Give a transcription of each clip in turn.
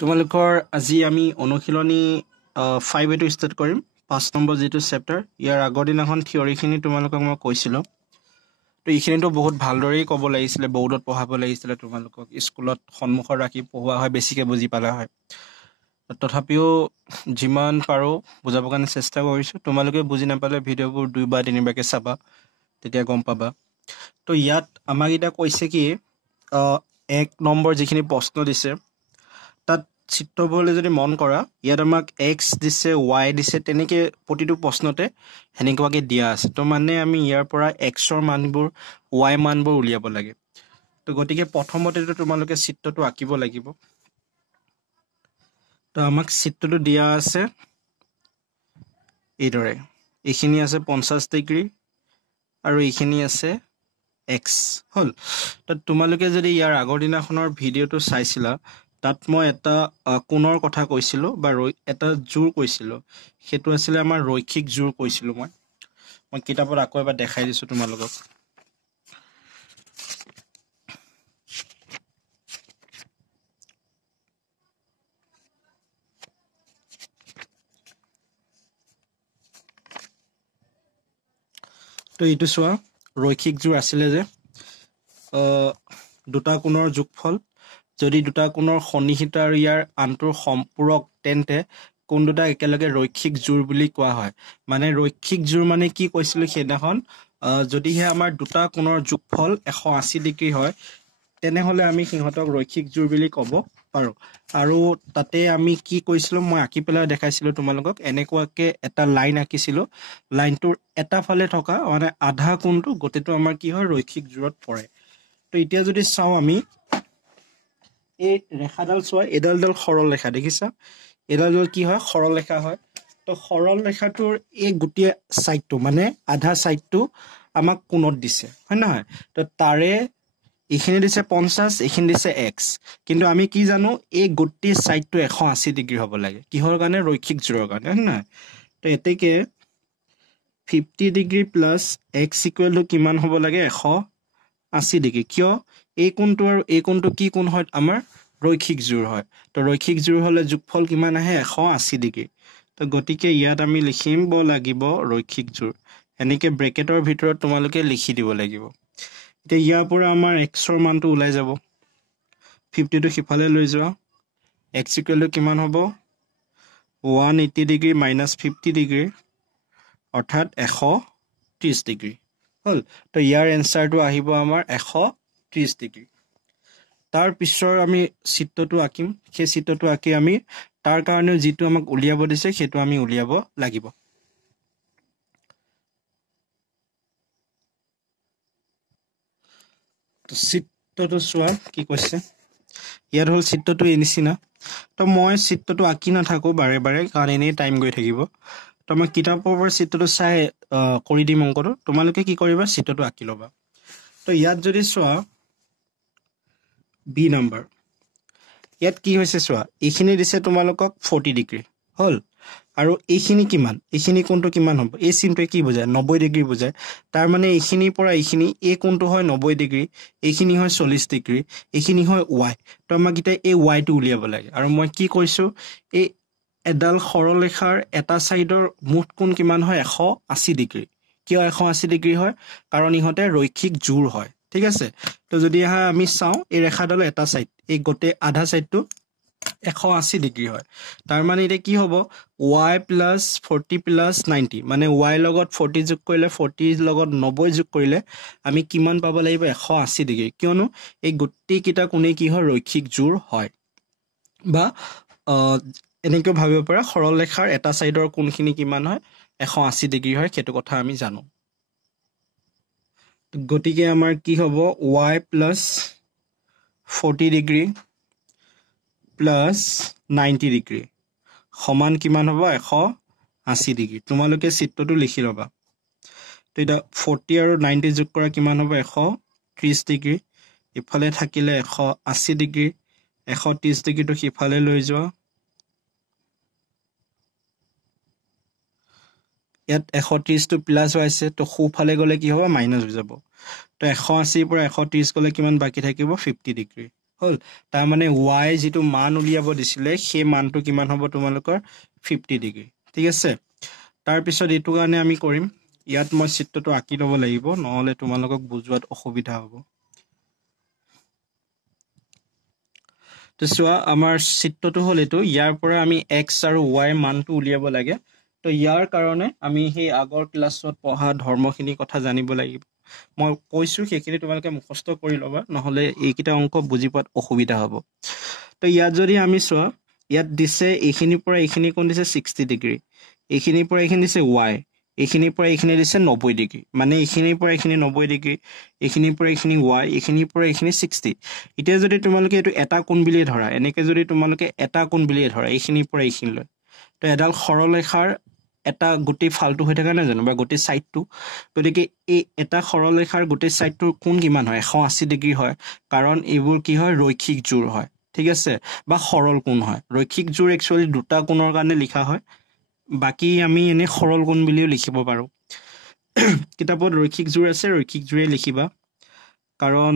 তোমালোকৰ আজি আমি অনুশীলনী 5 এটো ষ্টাৰ্ট কৰিম 5 নম্বৰ যেটো চেপ্টাৰ ইয়াৰ আগৰ দিনাখন থিওৰিখিনি তোমালোকক মই কৈছিলো তো এইখিনিটো বহুত ভালদৰেই ক'ব লাগিছিলে বৰ্ডত পঢ়াব লাগিছিলে তোমালোকক স্কুলত সন্মুখত ৰাখি পঢ়োৱা হয় বেছিকৈ বুজি পালা হয় তথাপিও যিমান পাৰো বুজাবৰ কাৰণে চেষ্টা কৰিছো তোমালোকে বুজি নাপালে ভিডিঅ'বোৰ 2 বা 3 বাৰকৈ চাবা তেতিয়া গম পাবা তো ইয়াত আমাক এটা কৈছে কি 1 নম্বৰ যিখিনি প্ৰশ্ন দিছে তাত চিত্ৰবোৰলৈ যদি মন কৰা ইয়াত আমাক x দিছে y দিছে তেনেকৈ প্ৰতিটো প্ৰশ্নতে হেনেকুৱাকৈ দিয়া আছে তো মানে আমি ইয়াৰ পৰা x ৰ মানবোৰ y মানবোৰ উলিয়াব লাগে তো গতিকে প্ৰথমতে তোমালোকে চিত্ৰটো আঁকিব লাগিব তো আমাক চিত্ৰটো দিয়া আছে এইদৰে এইখিনি আছে 50 ডিগ্ৰী আৰু এইখিনি আছে x হল তো তোমালোকে যদি ইয়াৰ আগৰ দিনাখনৰ ভিডিঅ'টো চাইছিলা তাত মই এটা কোণৰ কথা কৈছিলো বা এটা জোৰ কৈছিলো হেতু আছিল আমাৰ ৰৈখিক জোৰ কৈছিলো মই কিতাপত আকৌ এবাৰ দেখাই দিছো তোমালোকক তো এইটো চোৱা ৰৈখিক জোৰ আছিল যে দুটা কোণৰ যোগফল যদি দুটা কোণৰ সন্নিহিত আৰু ইয়াৰ আনটোৰ সম্পূৰক তেন্তে কোণ দুটা একেলগে ৰৈখিক জোৰ বুলি কোৱা হয় মানে ৰৈখিক জোৰ মানে কি কৈছিলো সেইদিনাখন যদিহে আমাৰ দুটা কোণৰ যোগফল 180 ডিগ্ৰী হয় তেনেহলে আমি সিহঁতক ৰৈখিক জোৰ বুলি ক'ব পাৰো আৰু তাতে আমি কি কৈছিলো মই আঁকি পেলাই দেখাইছিলো তোমালোকক এনেকুৱাকে এটা লাইন আঁকিছিলো লাইনটোৰ এটা ফালে থকা মানে আধা কোণটো গোটেইটো আমাৰ কি হয় ৰৈখিক জোৰত পৰে তো এতিয়া যদি চাও আমি এই ৰেখাডাল চোৱা এডাল সৰল ৰেখা দেখিছা এডাল কি হয় সৰল ৰেখা হয় তো সৰল ৰেখাটোৰ এই গোটেই সাইডটো মানে আধা সাইডটো আমাক কোণত দিছে হয় নহয় তো তাৰে এইখিনি দিছে 50 এইখিনি দিছে x কিন্তু আমি কি জানো এই গোটেই সাইডটো 180 ডিগ্ৰী হ'ব লাগে কিহৰ কাৰণে ৰৈখিক জোৰৰ কাৰণে হয় নহয় তো এতেকে 50 degree plus x equal to কিমান হ'ব লাগে 180 ডিগ্ৰী কিয় এই কোণটো আৰু এই কোণটো কি কোণ হয় আমাৰ ৰৈখিক জোৰ হয় তো ৰৈখিক জোৰ হলে যোগফল কিমান আহে 180 ডিগ্ৰী তো গতিকে ইয়াত আমি লিখিব লাগিব ৰৈখিক জোৰ এনেকে ব্ৰেকেটৰ ভিতৰত তোমালোকে লিখি দিব লাগিব এতিয়া ইয়াৰ পৰা আমাৰ x ৰ মানটো ওলাই যাব 50 টো সিফালে লৈ যোৱা x ইকুৱেল টু কিমান হ'ব 180 ডিগ্ৰী মাইনাস 50 ডিগ্ৰী অৰ্থাৎ 130 ডিগ্ৰী হল তো ইয়াৰ এনসাৰটো আহিব আমাৰ 130 ডিগ্ৰী তাৰ পিছৰ আমি চিত্ৰটো আঁকিম সেই চিত্ৰটো আঁকি আমি তাৰ কাৰণে যেটো আমাক উলিয়াব দিছে সেইটো আমি উলিয়াব লাগিব তো চিত্ৰটো চোৱা কি কৈছে ইয়াৰ হল চিত্ৰটো এই নিচিনা তো মই চিত্ৰটো আঁকি নাথাকো বাৰে বাৰে কাৰণ এনেই টাইম গৈ থাকিব তো মই কিতাপৰ পৰা চিত্ৰটো চাই কৰি দিম অংকটো তোমালোকে কি কৰিবা চিত্ৰটো আঁকি ল'বা তো ইয়াত যদি চোৱা বি নম্বৰ ইয়াত কি হৈছে চোৱা এইখিনি দিছে তোমালোকক 40 ডিগ্ৰী হল আৰু এইখিনি কিমান এইখিনি কোণটো কিমান হ'ব এই চিনটোৱে কি বুজায় 90 ডিগ্ৰী বুজায় তাৰ মানে এইখিনিৰ পৰা এইখিনি এই কোণটো হয় 90 ডিগ্ৰী এইখিনি হয় 40 ডিগ্ৰী এইখিনি হয় y তো আমাক এতিয়া এই y টো উলিয়াব লাগে আৰু মই কি কৈছো এই এডাল সৰল ৰেখাৰ এটা সাইডৰ মুঠ কোণ কিমান হয় 180 ডিগ্ৰী কিয় 180 ডিগ্ৰী হয় কাৰণ ইহতে ৰৈখিক জোৰ হয় ঠিক আছে তো যদি আমি চাও এই ৰেখাডাল এটা সাইড এই গোটে আধা সাইডটো 180 ডিগ্ৰী হয় তাৰ মানে এটা কি হ'ব y + 40 + 90 মানে y লগত 40 যোগ কৰিলে 40 লগত 90 যোগ কৰিলে আমি কিমান পাব লাগিব 180 ডিগ্ৰী কিয়নো এই গোটেই কিটা কোণে কি হয় ৰৈখিক জোৰ হয় বা এনেকৈ ভাবিব পৰা সৰল ৰেখাৰ এটা সাইডৰ কোণখিনি কিমান হয় 180 ডিগ্ৰী হয় সেইটো কথা আমি জানো গতিকে আমাৰ কি হ'ব y + 40 ডিগ্ৰী + 90 ডিগ্ৰী সমান কিমান হ'ব 180 ডিগ্ৰী তোমালোকে চিত্ৰটো লিখি লবা তো এটা 40 আৰু 90 যোগ কৰা কিমান হ'ব 130 ডিগ্ৰী ইফালে থাকিলে 180 ডিগ্ৰী 130 ডিগ্ৰীটো সিফালে লৈ যোৱা ইয়াত 130 টো প্লাস হৈছে তো খুফালে গলে কি হ'ব মাইনাস হৈ যাব তো 180 পৰা 130 গলে কিমান বাকি থাকিব 50 ডিগ্ৰী হল তাৰ মানে y যেটো মান উলিয়াব দিছিলে সেই মানটো কিমান হ'ব তোমালোকৰ 50 ডিগ্ৰী ঠিক আছে তাৰ পিছত এটো কাৰণে আমি কৰিম ইয়াত মই চিত্ৰটো আঁকি ল'ব লাগিব নহলে তোমালোকক বুজোৱাত অসুবিধা হ'ব তো চোৱা আমাৰ চিত্ৰটো হ'ল এটো ইয়াৰ পৰা আমি x আৰু y মানটো উলিয়াব লাগে তো ইয়াৰ কাৰণে আমি সেই আগৰ ক্লাছত পঢ়া ধৰ্মখিনি কথা জানিব লাগিব মই কৈছো সেইখিনি তোমালোকে মুখস্থ কৰি ল'বা নহলে এইকিটা অংক বুজি পোৱাত অসুবিধা হ'ব তো ইয়াত যদি আমি চোৱা ইয়াত দিছে এইখিনিৰ পৰা এইখিনি কোণ দিছে 60 ডিগ্ৰী এইখিনিৰ পৰা এইখিনি দিছে y এইখিনিৰ পৰা এইখিনি দিছে 90 ডিগ্ৰী মানে এইখিনিৰ পৰা এইখিনি 90 ডিগ্ৰী এইখিনিৰ পৰা এইখিনি y এইখিনিৰ পৰা এইখিনি 60 এতিয়া যদি তোমালোকে এটো এটা কোণ বুলি ধৰা এনেকে যদি তোমালোকে এটা কোণ বুলি ধৰা এইখিনিৰ পৰা এইখিনিলৈ তো এডাল সৰলৰেখাৰ এটা গুটি ফালটো হৈ থকা নাই জানো বা গুটি সাইডটো গতিকে এই এটা সৰলৰেখাৰ গুটি সাইডটোৰ কোণ কিমান হয় 180 ডিগ্ৰী হয় কাৰণ এইবোৰ কি হয় ৰৈখিক জোৰ হয় ঠিক আছে বা সৰল কোণ হয় ৰৈখিক জোৰ একচুয়ালি দুটা কোণৰ কাৰণে লিখা হয় বাকি আমি এনে সৰল কোণ বুলিও লিখিব পাৰো কিতাপত ৰৈখিক জোৰ আছে ৰৈখিক জোৰে লিখিবা কাৰণ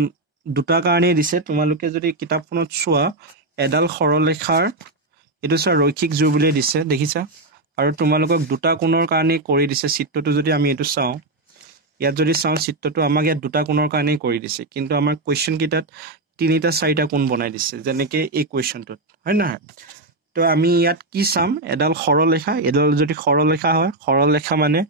দুটা কাৰণে দিছে তোমালোকে যদি কিতাপখনত চোৱা এডাল সৰলৰেখাৰ এটো চোৱা ৰৈখিক জোৰ বুলি দিছে দেখিছা আৰু তোমালোকক দুটা কোণৰ কাৰণে কৰি দিছে চিত্ৰটো যদি আমি এটো চাও ইয়াত যদি চাও চিত্ৰটো আমাক ইয়াত দুটা কোণৰ কাৰণে কৰি দিছে কিন্তু আমাৰ কোৱেশ্চন কিটাত তিনিটা চাৰিটা কোণ বনাই দিছে যেনেকৈ এই কোৱেশ্চনটোত হয় না তো আমি ইয়াত কি চাম এডাল সৰলৰেখা এডাল যদি সৰলৰেখা হয় সৰলৰেখা মানে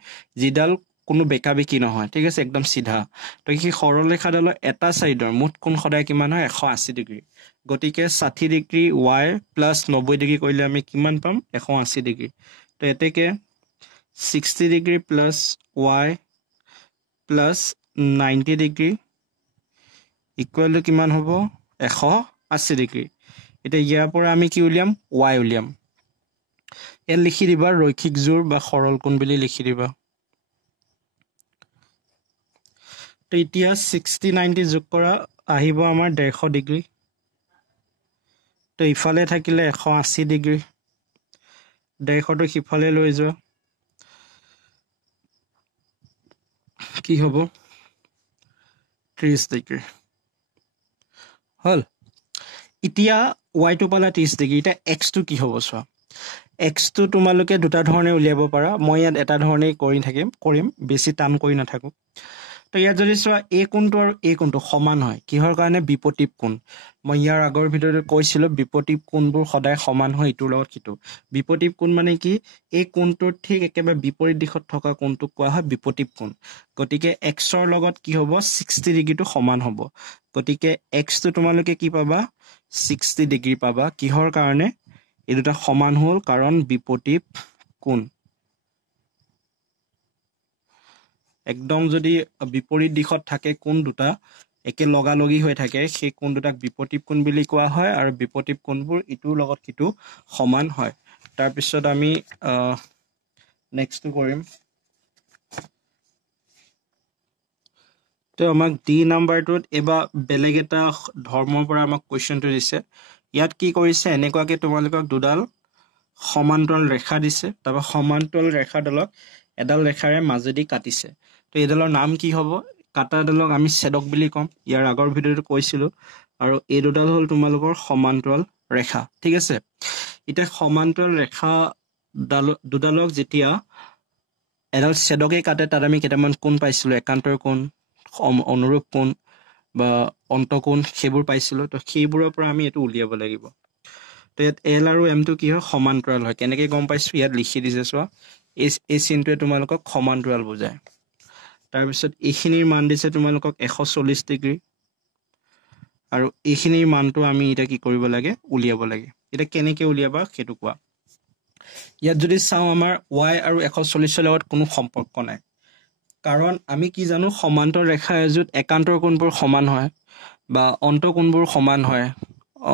যিডাল কোনো বেকাবেকি নহয় ঠিক আছে একদম সিধা তো কি সৰলৰেখাডালৰ এটা সাইডৰ মুঠ কোণ সদায় কিমান হয় 180 ডিগ্ৰী গতিকে 60 ডিগ্ৰী y + 90 ডিগ্ৰী কৰিলে আমি কিমান পাম 180 ডিগ্ৰী তো এতেকে 60 degree + y + 90 degree equal to কিমান হ'ব 180 ডিগ্ৰী এটা ইয়াৰ পৰা আমি কি উলিয়াম y উলিয়াম এন লিখি দিবা ৰৈখিক জোৰ বা সৰল কোণ বুলি লিখি দিবা তো এতিয়া 60 90 যোগ কৰা আহিব আমাৰ 150 ডিগ্ৰী তো ইফালে থাকিলে 180 ডিগ্ৰী 150 টো সিফালে লৈ যোৱা কি হ'ব 30 ডিগ্ৰী হল এতিয়া y টো পালা 30 ডিগ্ৰী এটা x টো কি হ'ব চোৱা x টো তোমালোকে দুটা ধৰণে উলিয়াব পাৰা মই ইয়াত এটা ধৰণে কৰিম বেছি টান কৰি নাথাকো তো ইয়াত যদি চোৱা এই কোণটো আৰু এই কোণটো সমান হয় কিহৰ কাৰণে বিপৰীত কোণ মই ইয়াৰ আগৰ ভিডিঅ'ত কৈছিলো বিপৰীত কোণবোৰ সদায় সমান হয় ইটোৰ লগত কিটো বিপৰীত কোণ মানে কি এই কোণটোৰ ঠিক একেবাৰে বিপৰীত দিশত থকা কোণটোক কোৱা হয় বিপৰীত কোণ গতিকে x ৰ লগত কি হ'ব 60 ডিগ্ৰীটো সমান হ'ব গতিকে x টো তোমালোকে কি পাবা 60 ডিগ্ৰী পাবা কিহৰ কাৰণে এই দুটা সমান হ'ল কাৰণ বিপৰীত কোণ একদম যদি বিপৰীত দিশত থাকে কোণ দুটা একে লগালগি হৈ থাকে সেই কোণ দুটাক বিপৰীত কোণ বুলি কোৱা হয় আৰু বিপৰীত কোণবোৰ ইটোৰ লগত কিটো সমান হয় তাৰ পিছত আমি নেক্সটটো কৰিম তো আমাক ডি নাম্বাৰটোত এবা বেলেগ এটা ধৰ্মৰ পৰা আমাক কোৱেশ্চনটো দিছে ইয়াত কি কৰিছে এনেকুৱাকে তোমালোকক দুডাল সমান্তৰাল ৰেখা দিছে তাৰপৰা সমান্তৰাল ৰেখাডালক এডাল ৰেখাৰে মাজেদি কাটিছে তো এডালৰ নাম কি হ'ব কাটাডালক আমি ছেদক বুলি কম ইয়াৰ আগৰ ভিডিঅ'টো কৈছিলো আৰু এই দুডাল হ'ল তোমালোকৰ সমান্তৰাল ৰেখা ঠিক আছে এটা সমান্তৰাল ৰেখা দুডালক যেতিয়া এডাল ছেদকে কাটে তাত আমি কেইটামান কোণ পাইছিলো একান্তৰ কোণ অনুৰূপ কোণ বা অন্তকোণ সেইবোৰ পাইছিলো তো সেইবোৰৰ পৰা আমি এটো উলিয়াব লাগিব তো ইয়াত এল আৰু এম টো কি হয় সমান্তৰাল হয় কেনেকৈ গম পাইছো ইয়াত লিখি দিছে চোৱা এই চিনটোৱে তোমালোকক সমান্তৰাল বুজায় তাৰ পিছত এইখিনিৰ মান দিছে তোমালোকক 140 ডিগ্ৰী আৰু এইখিনিৰ মানটো আমি এটা কি কৰিব লাগে উলিয়াব লাগে এটা কেনেকৈ উলিয়াবা সেইটো কোৱা ইয়াত যদি চাও আমাৰ y আৰু 140 ৰ লগত কোনো সম্পৰ্ক নাই কাৰণ আমি কি জানো সমান্তৰ ৰেখা এজুত একান্তৰ কোণবোৰ সমান হয় বা অন্তকোণবোৰ সমান হয়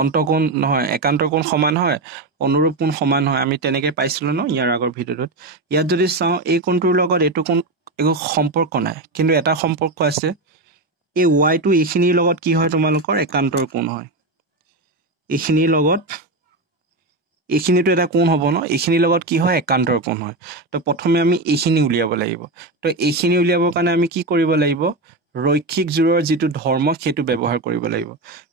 অন্তকোণ নহয় একান্তৰ কোণ সমান হয় অনুৰূপ কোণ সমান হয় আমি তেনেকৈ পাইছিলো ন ইয়াৰ আগৰ ভিডিঅ'ত ইয়াত যদি চাও এই কোণটোৰ লগত এইটো কোণ একো সম্পৰ্ক নাই কিন্তু এটা সম্পৰ্ক আছে এই y টো এইখিনিৰ লগত কি হয় তোমালোকৰ একান্তৰ কোণ হয় এইখিনিৰ লগত এইখিনিটো এটা কোণ হ'ব ন এইখিনিৰ লগত কি হয় একান্তৰ কোণ হয় তো প্ৰথমে আমি এইখিনি উলিয়াব লাগিব তো এইখিনি উলিয়াবৰ কাৰণে আমি কি কৰিব লাগিব ৰৈখিক জোৰৰ যিটো ধৰ্ম সেইটো ব্যৱহাৰ কৰিব লাগিব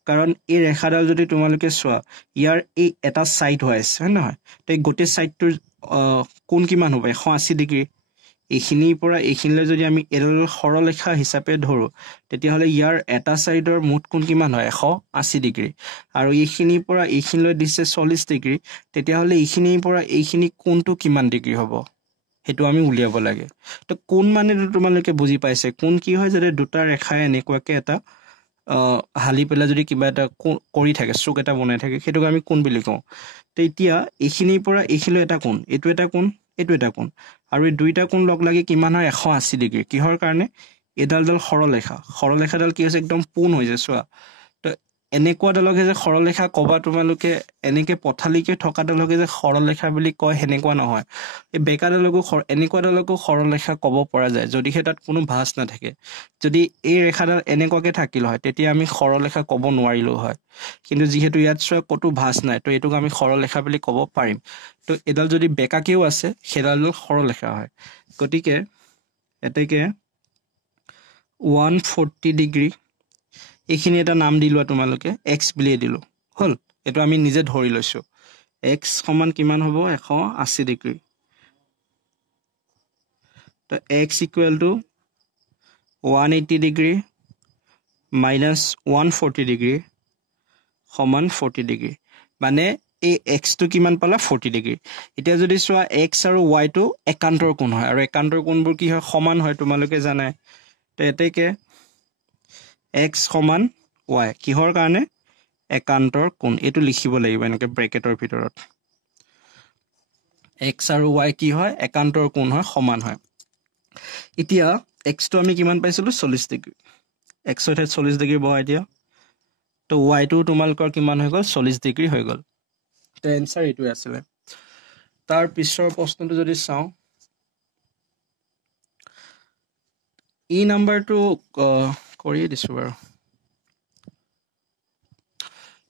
কাৰণ এই ৰেখাডাল যদি তোমালোকে চোৱা ইয়াৰ এই এটা সাইড হৈ আছে হয় নহয় তো এই গোটেই সাইডটোৰ কোণ কিমান হ'ব 180 ডিগ্ৰী এইখিনিৰ পৰা এইখিনিলৈ যদি আমি এডাল সৰলৰেখা হিচাপে ধৰো তেতিয়াহ'লে ইয়াৰ এটা সাইডৰ মুঠ কোণ কিমান হয় 180 ডিগ্ৰী আৰু এইখিনিৰ পৰা এইখিনিলৈ দিছে 40 ডিগ্ৰী তেতিয়াহ'লে এইখিনিৰ পৰা এইখিনি কোণটো কিমান ডিগ্ৰী হ'ব হেতু আমি উলিয়াব লাগে তো কোণ মানে তোমালোকে বুজি পাইছে কোণ কি হয় যদি দুটা ৰেখাই এনেকুৱাকে এটা হালি পেলা যদি কিবা এটা কৰি থাকে চুক এটা বনাই থাকে হেতুক আমি কোণ বুলি কওঁ তো এতিয়া এইখিনিৰ পৰা এইখিলৈ এটা কোণ এটো এটা কোণ এটো এটা কোণ আৰু এই দুইটা কোণ লগ লাগি কিমান হয় 180 ডিগ্ৰী কিহৰ কাৰণে এডালডাল সৰলৰেখাডাল কি হৈছে একদম পোন হৈছে চোৱা তো এনেকুৱা ডালকে যে সৰলৰেখা কবা তোমালোকে এনেকে পথালিকে থকা ডালকে যে সৰলৰেখা বুলি কয় হেনেকুৱা নহয় এই বেকাডালকো এনেকুৱা ডালকো সৰলৰেখা কব পৰা যায় যদিহে তাত কোনো ভাঁজ নাথাকে যদি এই ৰেখাডাল এনেকুৱাকে থাকিল হয় তেতিয়া আমি সৰলৰেখা কব নোৱাৰিলো হয় কিন্তু যেহেতু ইয়াত চোৱা কতো ভাঁজ নাই তো এটোক আমি সৰলৰেখা বুলি কব পাৰিম তো এডাল যদি বেকাকেও আছে সেডাল সৰলৰেখা হয় গতিকে এতেকে 140 ডিগ্ৰী এইখিনি এটা নাম দিলোৱা তোমালোকে x বুলি দিলো হল এটো আমি নিজে ধৰি লৈছো x সমান কিমান হ'ব 180 ডিগ্ৰী তো x equal to 180 degree minus 140 degree সমান 40 ডিগ্ৰী মানে এই x টো কিমান পালা 40 ডিগ্ৰী এতিয়া যদি চোৱা x আৰু y টো একান্তৰ কোণ হয় আৰু একান্তৰ কোণবোৰ কি হয় সমান হয় তোমালোকে জানাই তো এতেকে x সমান y কিহৰ কাৰণে একান্তৰ কোণ এটো লিখিব লাগিব এনেকে ব্ৰেকেটৰ ভিতৰত x আৰু y কি হয় একান্তৰ কোণ হয় সমান হয় এতিয়া x টো আমি কিমান পাইছিলো 40 ডিগ্ৰী x ৰ ঠাইত 40 ডিগ্ৰী বহাই দিয়া তো y টো তোমালোকৰ কিমান হৈ গল 40 ডিগ্ৰী হৈ গল তো এনসাৰ এটো আছিল তাৰ পিছৰ প্ৰশ্নটো যদি চাও ই নাম্বাৰটো কৰিয়ে দিছো বাৰু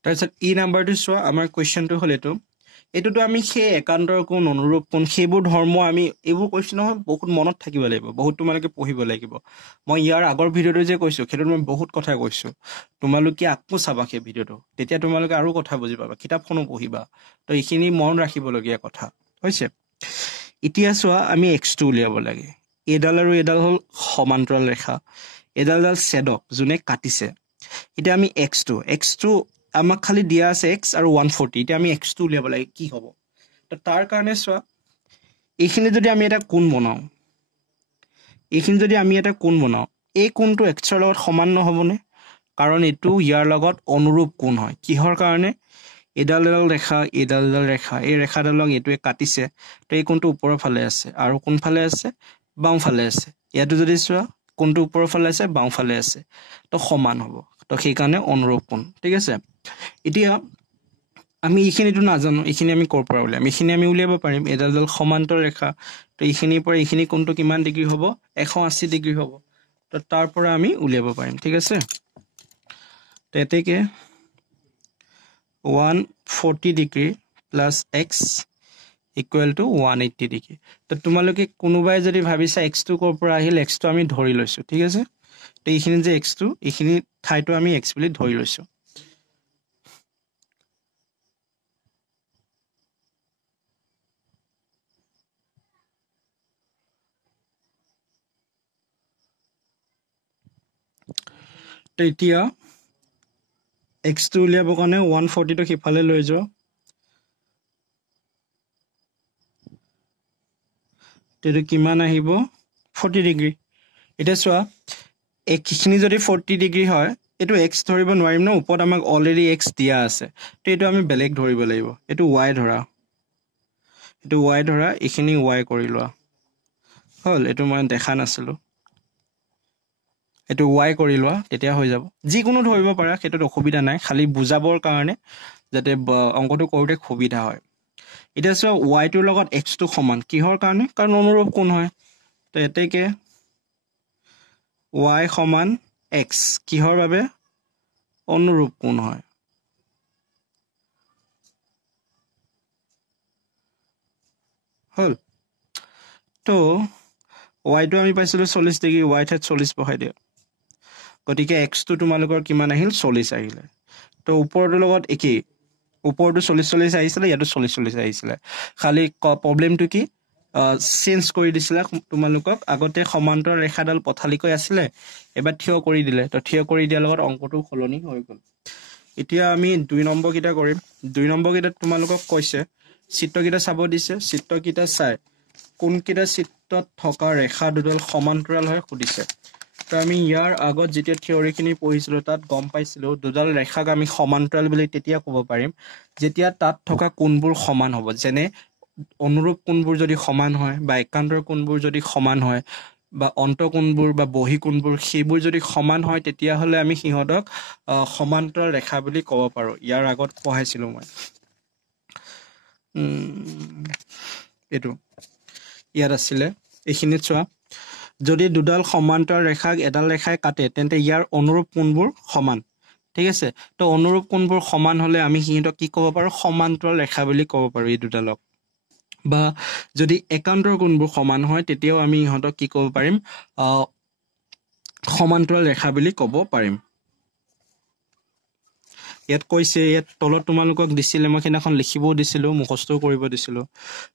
তাৰপিছত ই নাম্বাৰটো চোৱা আমাৰ কোৱেশ্চনটো হল এটোতো আমি সেই একান্তৰ কোণ অনুৰূপ কোণ সেইবোৰ ধৰ্ম আমি এইবোৰ কোৱেশ্চন বহুত মনত থাকিব লাগিব বহুত তোমালোকে পঢ়িব লাগিব মই ইয়াৰ আগৰ ভিডিঅটো যে কৈছো সেইটো মই বহুত কথা কৈছো তোমালোকে আকৌ চাবা সেই ভিডিঅটো তেতিয়া তোমালোকে আৰু কথা বুজি পাবা কিতাপখনো পঢ়িবা তো এইখিনি মন ৰাখিবলগীয়া কথা হৈছে এতিয়া চোৱা আমি x2 উলিয়াব লাগে এডাল আৰু এডাল হল সমান্তৰাল ৰেখা এডালডাল ছেদক যোনে কাটিছে এতিয়া আমি x2 আমাক খালি দিয়া আছে x আৰু 140 এতিয়া আমি x2 উলিয়াব লাগে কি হ'ব তো তাৰ কাৰণে চোৱা এইখিনি যদি আমি এটা কোণ বনাও এই কোণটো x ৰ লগত সমান নহবনে কাৰণ এটো ইয়াৰ লগত অনুৰূপ কোণ হয় কিহৰ কাৰণে এডাল ৰেখা এই ৰেখাডালক এটোৱে কাটিছে তো এই কোণটো ওপৰৰ ফালে আছে আৰু কোন ফালে আছে বাওঁ ফালে আছে ইয়াটো যদি চোৱা কোণটো ওপৰৰ ফালে আছে বাওঁ ফালে আছে তো সমান হ'ব তো সেই কাৰণে অনুৰূপ কোণ ঠিক আছে এতিয়া আমি এইখিনিটো নাজানো এইখিনি আমি কৰ পৰা উলিয়াম এইখিনি আমি উলিয়াব পাৰিম এডাল সমান্তৰ ৰেখা তো এইখিনিৰ পৰা এইখিনি কোণটো কিমান ডিগ্ৰী হ'ব 180 ডিগ্ৰী হ'ব তো তাৰ পৰা আমি উলিয়াব পাৰিম ঠিক আছে তো এতেকে 140 degree plus x equal to 180 degree তো তোমালোকে কোনোবাই যদি ভাবিছা x2 কৰ পৰা আহিল x2 আমি ধৰি লৈছো ঠিক আছে তো এইখিনি যে x2 এইখিনি ঠাইটো আমি x বুলি ধৰি লৈছো তো এতিয়া x2 উলিয়াব কাৰণে 140 টো সিফালে লৈ যোৱা তেটো কিমান আহিব 40 ডিগ্ৰী এটা চোৱা এইখিনি যদি 40 ডিগ্ৰী হয় এটো x ধৰিব নোৱাৰিম ন ওপৰত আমাক অলৰেডি x দিয়া আছে তো এটো আমি বেলেগ ধৰিব লাগিব এটো y ধৰা এইখিনি y কৰি লোৱা হল এটো মই দেখা নাছিলো এটো y কৰি লোৱা তেতিয়া হৈ যাব যিকোনো ধৰিব পাৰা হেতুত অসুবিধা নাই খালি বুজাবৰ কাৰণে যাতে অংকটো কৰোতে সুবিধা হয় এটা চোৱা y টোৰ লগত x টো সমান কিহৰ কাৰণে কাৰণ অনুৰূপ কোণ হয় তো এতেকে y সমান x কিহৰ বাবে অনুৰূপ কোণ হয় হল তো y টো আমি পাইছিলো 40 ডিগ্ৰী y ঠাইত 40 বহাই দিও গতিকে এক্সটো তোমালোকৰ কিমান আহিল 40 আহিলে তো ওপৰটোৰ লগত একেই ওপৰটো 40 আহিছিলে ইয়াতো 40 আহিছিলে খালি প্ৰবলেমটো কি চেঞ্জ কৰি দিছিলা তোমালোকক আগতে সমান্তৰ ৰেখাডাল পথালিকৈ আছিলে এবাৰ থিয় কৰি দিলে তো থিয় কৰি দিয়াৰ লগত অংকটো সলনি হৈ গ'ল এতিয়া আমি 2 নম্বৰ কিটা কৰিম 2 নম্বৰ কিটাত তোমালোকক কৈছে চিত্ৰকিটা চাব দিছে চিত্ৰকিটা চাই কোনকিটা চিত্ৰত থকা ৰেখা দুডাল সমান্তৰাল হয় সুধিছে তো আমি ইয়াৰ আগত যেতিয়া থিওৰিখিনি পঢ়িছিলো তাত গম পাইছিলো দুডাল ৰেখাক আমি সমান্তৰাল বুলি তেতিয়া ক'ব পাৰিম যেতিয়া তাত থকা কোণবোৰ সমান হ'ব যেনে অনুৰূপ কোণবোৰ যদি সমান হয় বা একান্তৰ কোণবোৰ যদি সমান হয় বা অন্তঃকোণবোৰ বা বহিকোণবোৰ সেইবোৰ যদি সমান হয় তেতিয়া হলে আমি সিহঁতক সমান্তৰাল ৰেখা বুলি ক'ব পাৰো ইয়াৰ আগত পঢ়াইছিলো মই এটো ইয়াত আছিলে এইখিনিত চোৱা যদি দুডাল সমান্তৰাল ৰেখাক এডাল ৰেখাই কাটে তেন্তে ইয়াৰ অনুৰূপ কোণবোৰ সমান ঠিক আছে তো অনুৰূপ কোণবোৰ সমান হলে আমি সিহঁতক কি ক'ব পাৰো সমান্তৰাল ৰেখা বুলি ক'ব পাৰো এই দুডালক বা যদি একান্তৰ কোণবোৰ সমান হয় তেতিয়াও আমি ইহঁতক কি ক'ব পাৰিম সমান্তৰাল ৰেখা বুলি ক'ব পাৰিম ইয়াত কৈছে ইয়াত তলত তোমালোকক দিছিলে মই সেইদিনাখন লিখিবও দিছিলো মুখস্থও কৰিব দিছিলো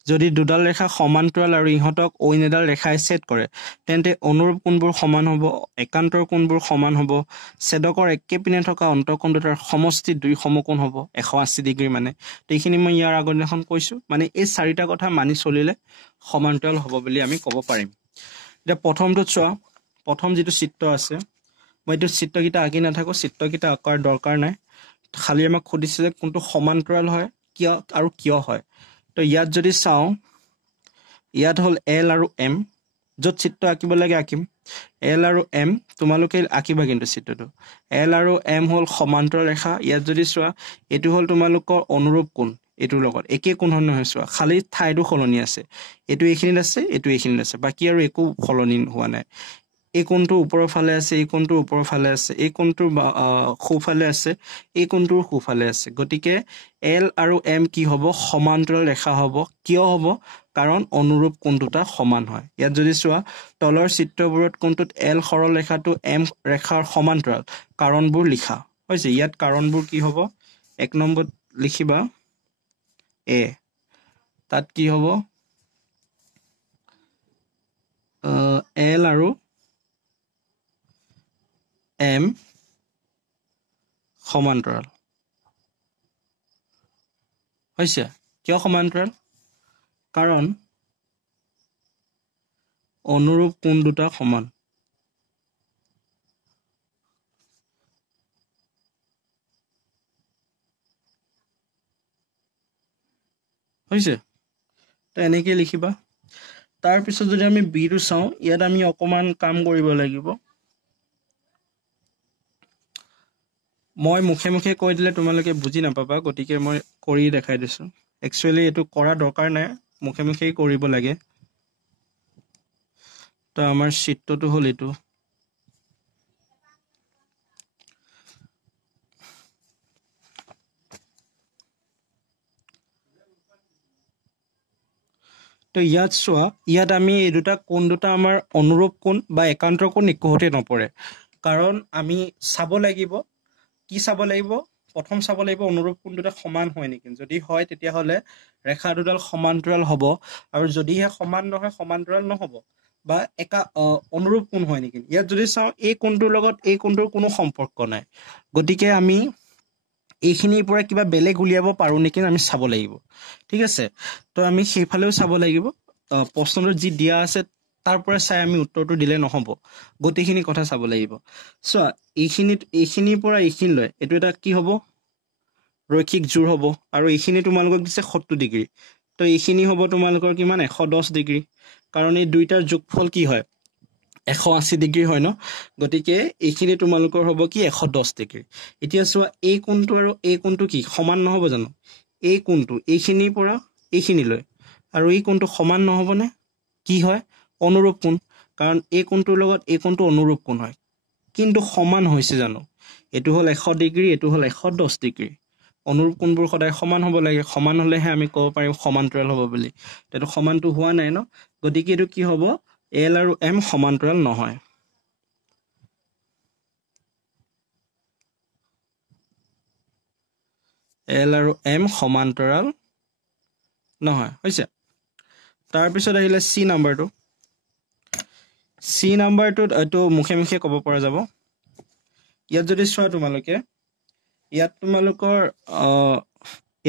যদি দুডাল ৰেখা সমান্তৰাল আৰু ইহঁতক অইন এডাল ৰেখাই ছেদ কৰে তেন্তে অনুৰূপ কোণবোৰ সমান হ'ব একান্তৰ কোণবোৰ সমান হ'ব ছেদকৰ একেপিনে থকা অন্তঃকোণ দুটাৰ সমষ্টি দুই সমকোণ হ'ব 180 ডিগ্ৰী মানে এইখিনি মই ইয়াৰ আগৰ দিনাখন কৈছো মানে এই চাৰিটা কথা মানি চলিলে সমান্তৰাল হ'ব বুলি আমি ক'ব পাৰিম এতিয়া প্ৰথমটোত চোৱা প্ৰথম যেটো চিত্ৰ আছে মই এইটো চিত্ৰকিটা আঁকি নাথাকো চিত্ৰকিটা আঁকাৰ দৰকাৰ নাই খালি আমাক খুদিছে যে কোনটো সমান্তৰাল হয় কিয় আৰু কিয় হয় তো ইয়াত যদি চাও ইয়াত হল এল আৰু এম যত চিত্ৰ আঁকিব লাগে আঁকিম এল আৰু এম তোমালোকে আঁকিবা কিন্তু চিত্ৰটো এল আৰু এম হল সমান্তৰাল ৰেখা ইয়াত যদি চোৱা এটো হল তোমালোকৰ অনুৰূপ কোণ এটোৰ লগত একে কোণ নহয় চোৱা খালি ঠাইটো সলনি আছে এটো এইখিনিত আছে বাকি আৰু একো সলনি হোৱা নাই এই কোণটো ওপৰৰ ফালে আছে এই কোণটো ওপৰৰ ফালে আছে এই কোণটোৰ খুফালে আছে এই কোণটোৰ খুফালে আছে গতিকে এল আৰু এম কি হ'ব সমান্তৰাল ৰেখা হ'ব কিয় হ'ব কাৰণ অনুৰূপ কোণ দুটা সমান হয় ইয়াত যদি চোৱা তলৰ চিত্ৰবোৰত কোণটোত এল সৰল ৰেখাটো এম ৰেখাৰ সমান্তৰাল কাৰণবোৰ লিখা হৈছে ইয়াত কাৰণবোৰ কি হ'ব এক নম্বৰত লিখিবা এ তাত কি হ'ব এল আৰু এম সমান্তৰাল হৈছে কিয় সমান্তৰাল কাৰণ অনুৰূপ কোণ দুটা সমান হৈছে তো এনেকৈ লিখিবা তাৰ পিছত যদি আমি বি টো চাওঁ ইয়াত আমি অকমান কাম কৰিব লাগিব মই মুখে মুখে কৈ দিলে তোমালোকে বুজি নাপাবা গতিকে মই কৰি দেখাই দিছো একচুয়ালি এটো কৰা দৰকাৰ নাই মুখে মুখেই কৰিব লাগে তো আমাৰ চিত্ৰটো হল এটো তো ইয়াত চোৱা ইয়াত আমি এই দুটা কোণ দুটা আমাৰ অনুৰূপ কোণ বা একান্তৰ কোণ একোহতে নপৰে কাৰণ আমি চাব লাগিব কি চাব লাগিব প্ৰথম চাব লাগিব অনুৰূপ কোণ দুটা সমান হয় নেকি যদি হয় তেতিয়া হলে ৰেখা দুডাল সমান্তৰাল হ'ব আৰু যদিহে সমান নহয় সমান্তৰাল নহব বা একা অনুৰূপ কোণ হয় নেকি ইয়াত যদি চাও এই কোণটোৰ লগত এই কোণটোৰ কোনো সম্পৰ্ক নাই গতিকে আমি এইখিনিৰ পৰা কিবা বেলেগ উলিয়াব পাৰো নেকি আমি চাব লাগিব ঠিক আছে তো আমি সেইফালেও চাব লাগিব প্ৰশ্নটো যি দিয়া আছে তাৰ পৰা চাই আমি উত্তৰটো দিলে নহব গোটেইখিনি কথা চাব লাগিব চোৱা এইখিনিৰ পৰা এইখিনিলৈ এটো এটা কি হ'ব ৰৈখিক জোৰ হ'ব আৰু এইখিনি তোমালোকক দিছে 70 ডিগ্ৰী তো এইখিনি হ'ব তোমালোকৰ কিমান 110 ডিগ্ৰী কাৰণ এই দুইটাৰ যোগফল কি হয় 180 ডিগ্ৰী হয় ন গতিকে এইখিনি তোমালোকৰ হ'ব কি 110 ডিগ্ৰী এতিয়া চোৱা এই কোণটো আৰু এই কোণটো কি সমান নহব জানো এই কোণটো এইখিনিৰ পৰা এইখিনিলৈ আৰু এই কোণটো সমান নহবনে কি হয় অনুৰূপ কোণ কাৰণ এই কোণটোৰ লগত এই কোণটো অনুৰূপ কোণ হয় কিন্তু সমান হৈছে জানো এটো হল 100 ডিগ্ৰী এটো হল 110 ডিগ্ৰী অনুৰূপ কোণবোৰ সদায় সমান হ'ব লাগে সমান হলেহে আমি ক'ব পাৰিম সমান্তৰাল হ'ব বুলি তেটো সমানটো হোৱা নাই ন গতিকে এটো কি হ'ব এল আৰু এম সমান্তৰাল নহয় L আৰু M সমান্তৰাল নহয় হৈছে তাৰপিছত আহিলে C নাম্বাৰটো C নাম্বাৰটোত এইটো মুখে মুখে ক'ব পৰা যাব ইয়াত যদি চোৱা তোমালোকে ইয়াত তোমালোকৰ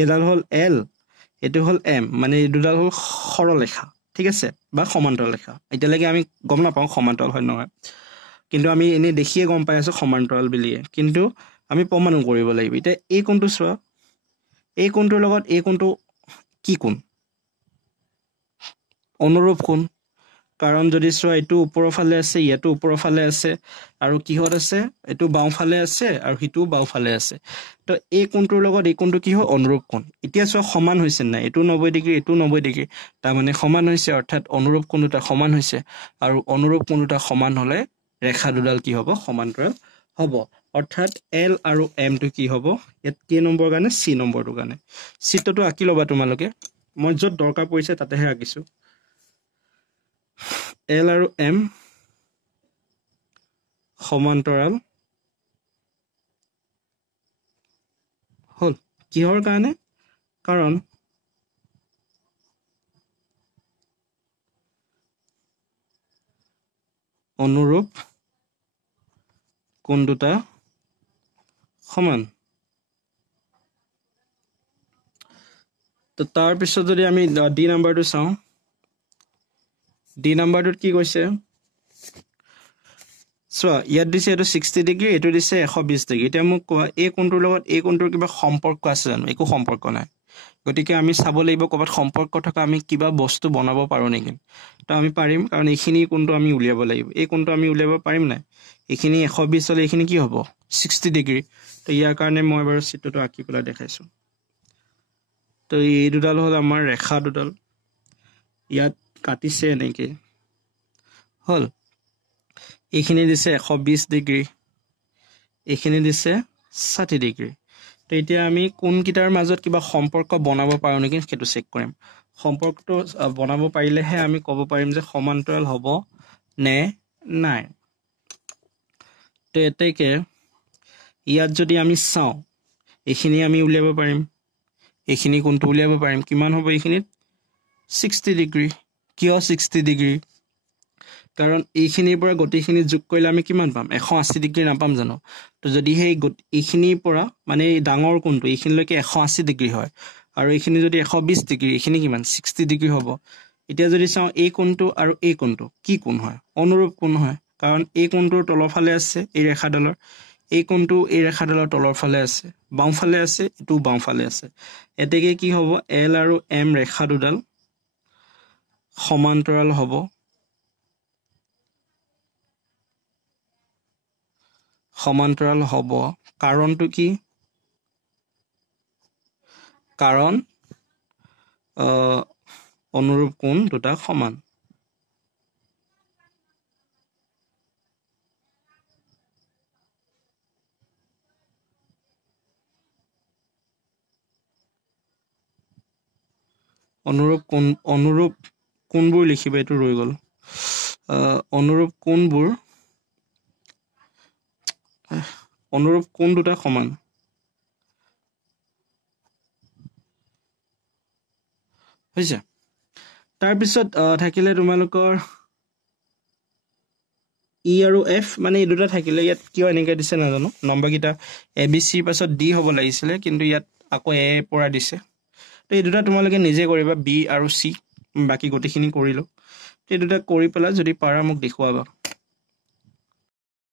এডাল হ'ল L এটো হ'ল M মানে এই দুডাল হ'ল সৰলৰেখা ঠিক আছে বা সমান্তৰাল ৰেখা এতিয়ালৈকে আমি গম নাপাওঁ সমান্তৰাল হয় নহয় কিন্তু আমি এনে দেখিয়ে গম পাই আছো সমান্তৰাল বুলিয়ে কিন্তু আমি প্ৰমাণ কৰিব লাগিব এতিয়া এই কোণটো চোৱা এই কোণটোৰ লগত এই কোণটো কি কোণ অনুৰূপ কোণ কাৰণ যদি চোৱা এটো ওপৰৰ ফালে আছে ইয়াটো ওপৰৰ ফালে আছে আৰু কিহত আছে এটো বাওঁ ফালে আছে আৰু হিটো বাওঁ ফালে আছে তো এই কোণটোৰ লগত এই কোণটো কি হয় অনুৰূপ কোণ এতিয়া চোৱা সমান হৈছে না এটো 90 ডিগ্ৰী এটো 90 ডিগ্ৰী তাৰ মানে সমান হৈছে অৰ্থাৎ অনুৰূপ কোণ দুটা সমান হৈছে আৰু অনুৰূপ কোণ দুটা সমান হলে ৰেখা দুডাল কি হ'ব সমান্তৰাল হ'ব অৰ্থাৎ L আৰু M টো কি হ'ব ইয়াত কি নম্বৰ কাৰণে C নম্বৰটো কাৰণে চিত্ৰটো আঁকি লবা তোমালোকে মই যত দৰকাৰ পৰিছে তাতেহে আঁকিছো L আৰু M সমান্তৰাল হল কিহৰ কাৰণে কাৰণ অনুৰূপ কোণ দুটা সমান তো তাৰ পিছত যদি আমি ডি নাম্বাৰটো চাওঁ ডি নাম্বাৰটোত কি কৈছে চোৱা ইয়াত দিছে এটো 60 ডিগ্ৰী এটো দিছে 120 ডিগ্ৰী এতিয়া মোক কোৱা এই কোণটোৰ লগত এই কোণটোৰ কিবা সম্পৰ্ক আছে জানো একো সম্পৰ্ক নাই গতিকে আমি চাব লাগিব ক'বাত সম্পৰ্ক থকা আমি কিবা বস্তু বনাব পাৰো নেকি তো আমি পাৰিম কাৰণ এইখিনি কোণটো আমি উলিয়াব লাগিব এই কোণটো আমি উলিয়াব পাৰিম নাই এইখিনি 120 হলে এইখিনি কি হ'ব 60 ডিগ্ৰী তো ইয়াৰ কাৰণে মই বাৰু চিত্ৰটো আঁকি পেলাই দেখাইছো তো এই দুডাল হল আমাৰ ৰেখা দুডাল ইয়াত কাটিছে এনেকে হল এইখিনি দিছে 120 ডিগ্ৰী এইখিনি দিছে 60 ডিগ্ৰী তো এতিয়া আমি কোন কিটাৰ মাজত কিবা সম্পৰ্ক বনাব পাৰো নেকি সেইটো চেক কৰিম সম্পৰ্কটো বনাব পাৰিলেহে আমি ক'ব পাৰিম যে সমান্তৰাল হ'ব নে নাই তো এতেকে ইয়াত যদি আমি চাওঁ এইখিনি আমি উলিয়াব পাৰিম এইখিনি কোনটো উলিয়াব পাৰিম কিমান হ'ব এইখিনিত 60 ডিগ্ৰী কিয় 60 ডিগ্ৰী কাৰণ এইখিনিৰ পৰা গতিখিনি যোগ কৰিলে আমি কিমান পাম 180 ডিগ্ৰী নাপাম জানো তো যদি সেই এইখিনিৰ পৰা মানে ডাঙৰ কোণটো এইখিনিলৈকে 180 ডিগ্ৰী হয় আৰু এইখিনি যদি 120 ডিগ্ৰী এইখিনি কিমান 60 ডিগ্ৰী হ'ব এতিয়া যদি চাওঁ এই কোণটো আৰু এই কোণটো কি কোণ হয় অনুৰূপ কোণ হয় কাৰণ এই কোণটোৰ তলৰ ফালে আছে এই ৰেখাডালৰ এই কোণটো এই ৰেখাডালৰ তলৰ ফালে আছে বাওঁ ফালে আছে এটো বাওঁ ফালে আছে এতেকে কি হ'ব L আৰু M ৰেখা দুডাল সমান্তৰাল হ'ব সমান্তৰাল হ'ব কাৰণটো কি কাৰণ অনুৰূপ কোণ দুটা সমান অনুৰূপ কোণবোৰ লিখিবা এটো ৰৈ গল অনুৰূপ কোণ দুটা সমান হৈছে তাৰ পিছত থাকিলে তোমালোকৰ E আৰু F মানে এই দুটা থাকিলে ইয়াত কিয় এনেকৈ দিছে নাজানো নম্বৰ কিটা ABC পাছত D হ'ব লাগিছিলে কিন্তু ইয়াত আকৌ A পৰা দিছে তো এই দুটা তোমালোকে নিজে কৰিবা B আৰু C বাকি গতিখিনি কৰিলো এই দুটা কৰি পেলাই যদি পাৰা মোক দেখুৱাবা